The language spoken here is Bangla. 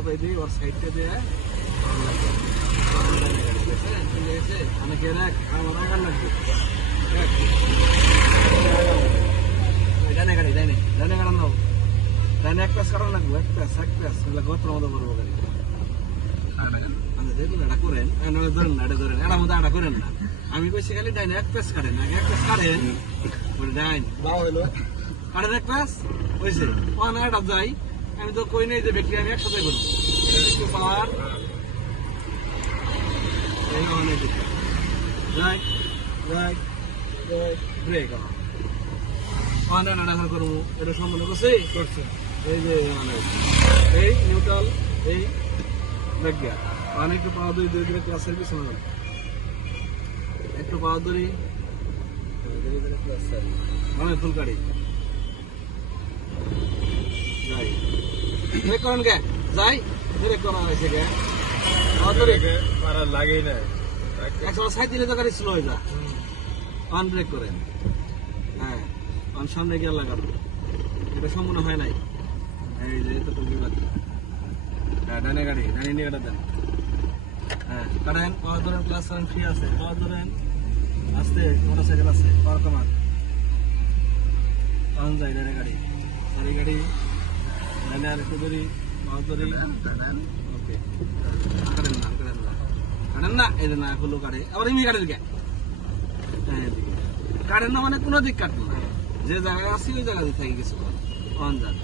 দফাই দিই ওর সাইডটা দিয়ে অনেকে রাখ আমার আগার লাগবে ডানে গাড়ি ডানে ডানে গাড়ান নাও ডানে এক প্যাস কাটানো লাগবো এক প্যাস গত্র মতো করবো গাড়ি দেখুন এটা করেন ধরেন না এটা ধরেন এটা মতো এটা করেন না আমি কইছি খালি ডাইনে এক প্যাস কাটেন আগে এক প্যাস কাটেন ডাইন কাটেন এক প্যাস হয়েছে ওখানে এটা যাই আমি তো কই নাই যে ব্যক্তি আমি একসাথে করবো পাওয়ার এই ওখানে যাই যাই ব্রেক ওখানে নাড়াঘাড় করবো এটা সম্পূর্ণ করছে এই যে এই নিউট্রাল এই লাগিয়া ওখানে একটু পাওয়া ধরি ধীরে ধীরে ক্লাসের পিছনে একটু পাওয়া ধরি মানে ফুল গাড়ি যাই ব্রেক করেন কে যাই ব্রেক করা হয়েছে কে লাগেই না একশো সাইড দিলে তো গাড়ি স্লো হয়ে যায় অন ব্রেক করেন হ্যাঁ অন সামনে গিয়ে লাগানো এটা সম্পূর্ণ হয় নাই এই যে এতটুকু বাকি হ্যাঁ ডানে গাড়ি ডানে নিয়ে গাড়ি দেন হ্যাঁ কাটেন পাওয়ার ধরেন ক্লাস করেন ফ্রি আছে পাওয়ার ধরেন আসতে মোটর সাইকেল আছে পাওয়ার কমান অন যায় ডানে গাড়ি সারি গাড়ি ডানে আর একটু ধরি পাওয়ার ধরি ওকে কাটেন না কাটেন না এই যে না হলো কাটে আবার এমনি কাটে দিকে হ্যাঁ কাটেন না মানে কোনো দিক কাটবো না যে জায়গায় আসি ওই জায়গাতে থাকি কিছু অন যান